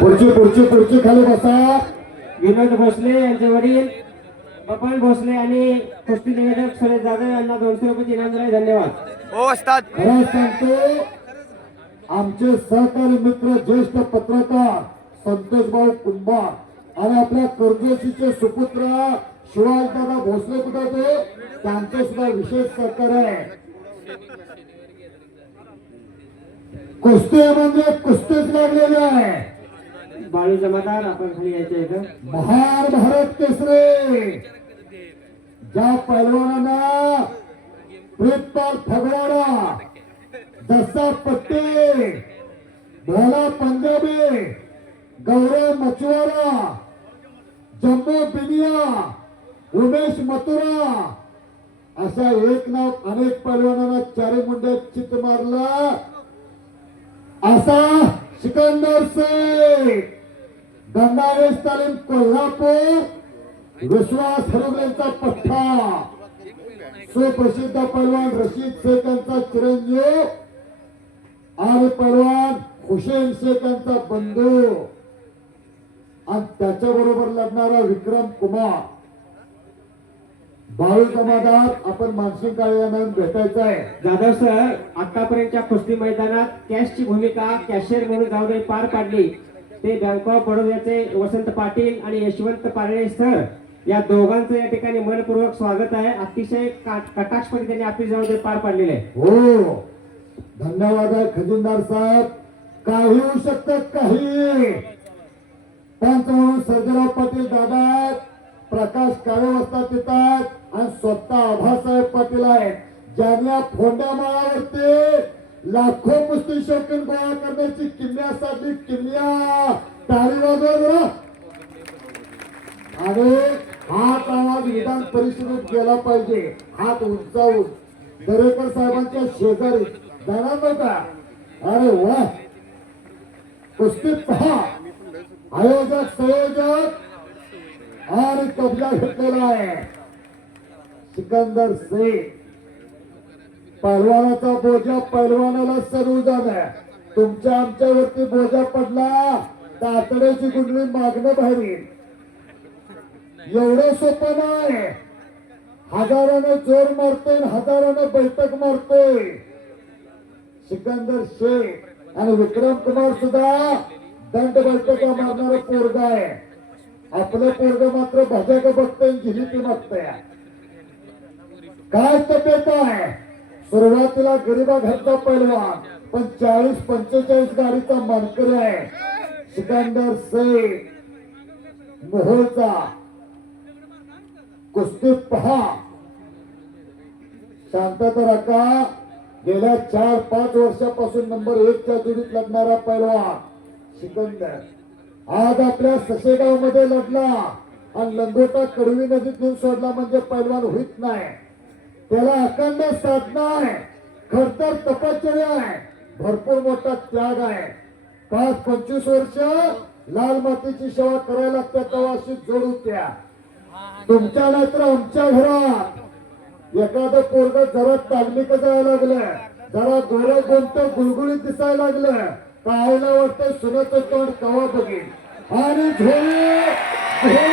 पुढची पुढची पुढची खाली बसा. विनोद भोसले यांचे वडील बपन भोसले आणि कुस्ती निवेदक सुरेश जाधव यांना दोनशे रुपये इनाम धन्यवाद. हो असतात खरं सांगतो आमचे सहकारी मित्र ज्येष्ठ पत्रकार संतोषभाऊ कुंभार आणि आपल्या कर्जशीचे सुपुत्र शिवाजीदादा भोसले कुठे ते त्यांचे सुद्धा विशेष सहकार्य आहे. कुस्ती म्हणजे कुस्तीच लागलेली आहे. बाळू जमादार आपण खाली यायचे इथं. महार भारत केसरे ज्या पैलवानांना प्रीतपाल फगवाडा दसा पट्टे भोला पंजाबे गौरव मचवारा जम्मू बिनिया उमेश मथुरा अशा एक नाव अनेक पैलवानांना चारी मुंड्यात चित मारला. असा सिकंदर शेख. गंगावेश तालीम कोल्हापूर विश्वास हरवलेंचा पठ्ठा. सुप्रसिद्ध पैलवान रशीद शेख यांचा चिरंजीव आणि पैलवान हुसेन शेख यांचा बंधू. आणि त्याच्या बरोबर लढणारा विक्रम कुमार. बाळू जमादार आपण मानसिक काळे यांना भेटायचं आहे. जाधव सर आतापर्यंतच्या कुस्ती मैदानात कॅशची भूमिका कॅशियर म्हणून जाऊन पार पाडली. ते बँक ऑफ बडोद्याचे वसंत पाटील आणि यशवंत पारळे सर या दोघांचं या ठिकाणी मनपूर्वक स्वागत आहे. अतिशय कटाक्षपणे त्यांनी आपली जबाबदारी पार पाडलेली आहे. हो. धन्यवाद आहे खजिनदार साहेब. काही होऊ शकतात काही. पंच सर्जराव पाटील दादा प्रकाश काळे वस्ता तिथं आणि स्वतः आभासाहेब पाटील आहेत. ज्यांना फोंड्या माळावरती लाखो कुस्ती शौकीन गोळा करण्याची किल्ल्या साधली किल्ल्या. टाळी वाजवा जरा. आणि हात आवाज विधान परिषदेत गेला पाहिजे. हात उंचावून. दरेकर साहेबांच्या शेजारी. जाणार नव्हता अरे वा. कुस्ती पहा. आयोजक संयोजक. आणि कब्जा घेतलेला आहे. सिकंदर शेख पहलवानाचा बोजा पहलवानाला सरू जाणार तुमच्या आमच्यावरती बोजा पडला तातड्याची गुंडळी मागणं भारी. एवढं सोपं नाही. हजारानं जोर मारतोय हजारानं बैठक मारतोय. सिकंदर शेख आणि विक्रम कुमार सुद्धा दंड बैठका मारणारा पोरगा आहे. आपलं पोरग मात्र भजक बघतोय जिलिपी मागतोय. काय तब्येत आहे? सुरुवातीला गरीबा घरचा पैलवान पण चाळीस पंचेचाळीस गाडीचा मानकरी आहे. सिकंदर सेठ मोहोळचा. कुस्ती पहा. शांतता राखा. गेल्या चार पाच वर्षापासून नंबर एकच्या जोडीत लढणारा पैलवान सिकंदर. आज आपल्या ससेगावमध्ये लढला. आणि लंगोटा कडवी नदीत घेऊन सोडला म्हणजे पैलवान होत नाही. त्याला अखंड साधना आहे. खरतर तपश्चर्या आहे. भरपूर मोठा त्याग आहे. पाच पंचवीस वर्ष लाल मातीची सेवा करायला लागते तवाशी अशी द्या. तुमच्या नाहीतर आमच्या घरात एखादं पोरग जरा तालमीक जायला लागलं. जरा गोर कोणतं गुळगुळीत दिसायला लागलं. पाहायला वाटतं सुनाचं तोंड कवा बघेल? आणि झोळी!